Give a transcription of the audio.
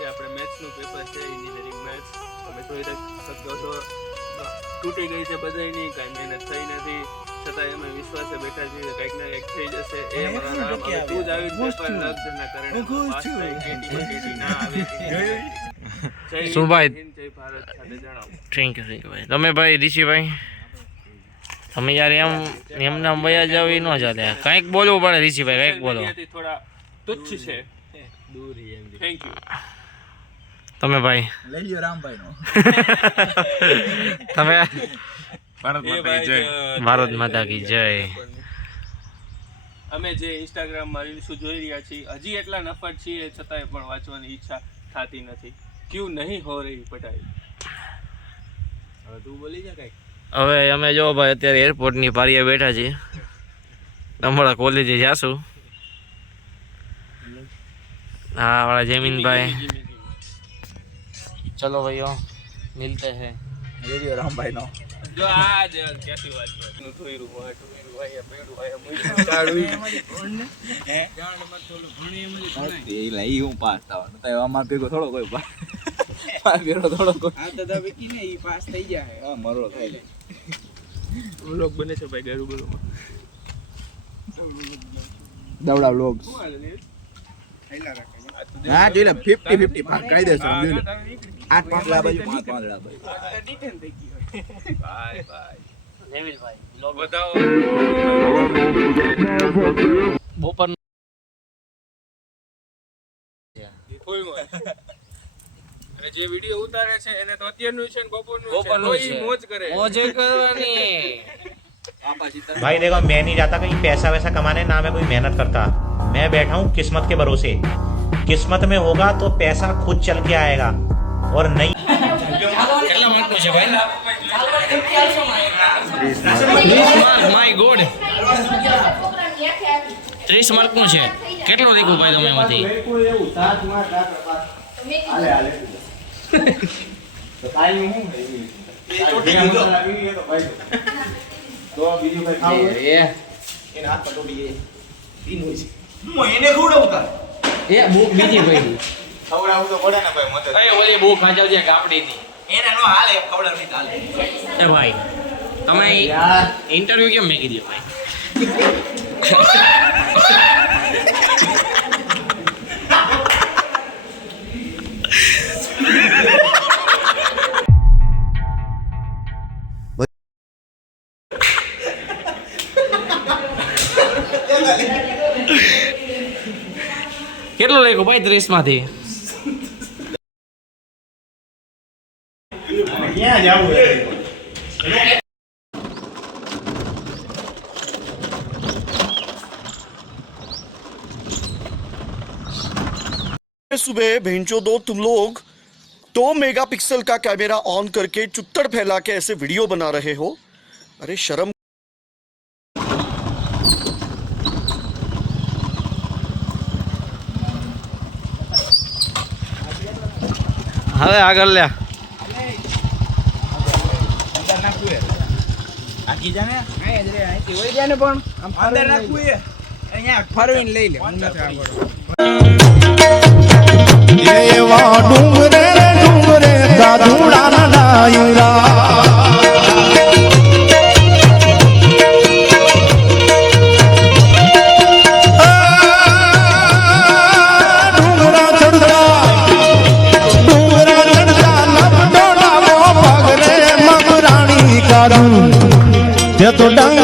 છે આપણે મેથ્સનું પેપર છે એન્જિનિયરિંગ મેથ્સ તમે જોઈ શકો છો. તૂટી ગઈ છે બધાની કાંઈ મહેનત થઈ નથી. છતાં અમે વિશ્વાસે બેઠા છીએ કંઈક ને કંઈક થઈ જશે. એ મારા રામ હવે તું જ આવી? પેપર છું. લગ્નના કારણે પાસ થઈ, 80 માં 80 ના આવે. જય શું ભાઈ? જય ભારત સાથે જણાવો. થેન્ક યુ થેન્ક યુ ભાઈ. તમે ભાઈ ઋષિભાઈ તમે યાર એમ એમના વયા જાવ એ ન ચાલે. કંઈક બોલવું પડે ઋષિભાઈ કંઈક બોલો. થોડા તુચ્છ છે. થેન્ક યુ તમે ભાઈ? લઈ લ્યો રામભાઈ નો તમે? ભારત માતા કી જય. ભારત માતા કી જય અમે જે ઇન્સ્ટાગ્રામમાં રીલ્સો જોઈ રહ્યા છીએ હજી એટલા નફટ છીએ છતાંય પણ વાંચવાની ઈચ્છા થતી નથી. ક્યુ નહીં હો રહી પઢાઈ? હવે તું બોલી જા કઈ હવે અમે જો ભાઈ અત્યારે એરપોર્ટની પારીએ બેઠા છીએ. તમારા કોલેજે જાશું. હા વાળા જમીનભાઈ. ચલો ભાઈઓ મિલતે હે. રેડિયો રામભાઈનો. જો આ જ ક્યાંથી નું ધોઈરું હોય ધોઈરું હોય પેડું હોય મૂઈ એ લઈ હું પાસ થવાનો. તો આમાં ભેગો થોડો કોઈ પાસ. પાસ બેરો થોડો કોઈ. આ તો દવે કી ને ઈ પાસ થઈ જાય હા મરો થાય વ્લોગ બને છે ભાઈ ગરુ ગરુમાં દવડા લોગ શું હાલે નીરજ? થયેલા રાખે હા જોઈ લે 50 50 ભાગ કહી દેશો જોઈ લે. આઠ પાંચ લા બાજુ પાંચ પાંચ લા બાજુ ડિટેન થઈ ગયો બાય બાય નેવિલભાઈ બતાવો બપોર ફૂલ મોજ અને જે વિડીયો ઉતારે છે એને તો અત્યારનું છે ને બપોરનું છે બપોરનું તોય છે. મોજ કરે મોજે કરવાની भाई देखो मैं नहीं जाता कहीं पैसा वैसा कमाने ना मैं कोई मेहनत करता मैं बैठा हूँ किस्मत के भरोसे किस्मत में होगा तो पैसा खुद चल के आएगा ઓર નહીં. કેટલા માર્ક છે ભાઈ. My god. ત્રીસ માર્કનું છે. કેટલો લીધું ભાઈ તમે એમાંથી? બીજી ભાઈ. ખવડાવું તો પડે ને ભાઈ મદદ એ ઓલી બુક વાંચાવજે કાપડીની એને નો હાલે ચાલે. એ ભાઈ તમે ઇન્ટરવ્યુ કેમ મેં કીધું ભાઈ? કેટલો લખ્યું ભાઈ ત્રીસમાંથી सुबह भेंचो दो तुम लोग दो मेगापिक्सल का कैमरा ऑन करके चुत्तड़ फैला के ऐसे वीडियो बना रहे हो अरे शर्म હવે આગળ લે આખી જાને અહીં જ રે અહીંથી વળી જાય ને પણ. આમ અંદર ફરવીને એ. અહીંયા. ફરવીને લઈ લે હું નથી આગળ. એવા ડુંગરે ડુંગરે દાદુડા ડાયરા. ડુંગરા ચડતા ડુંગરા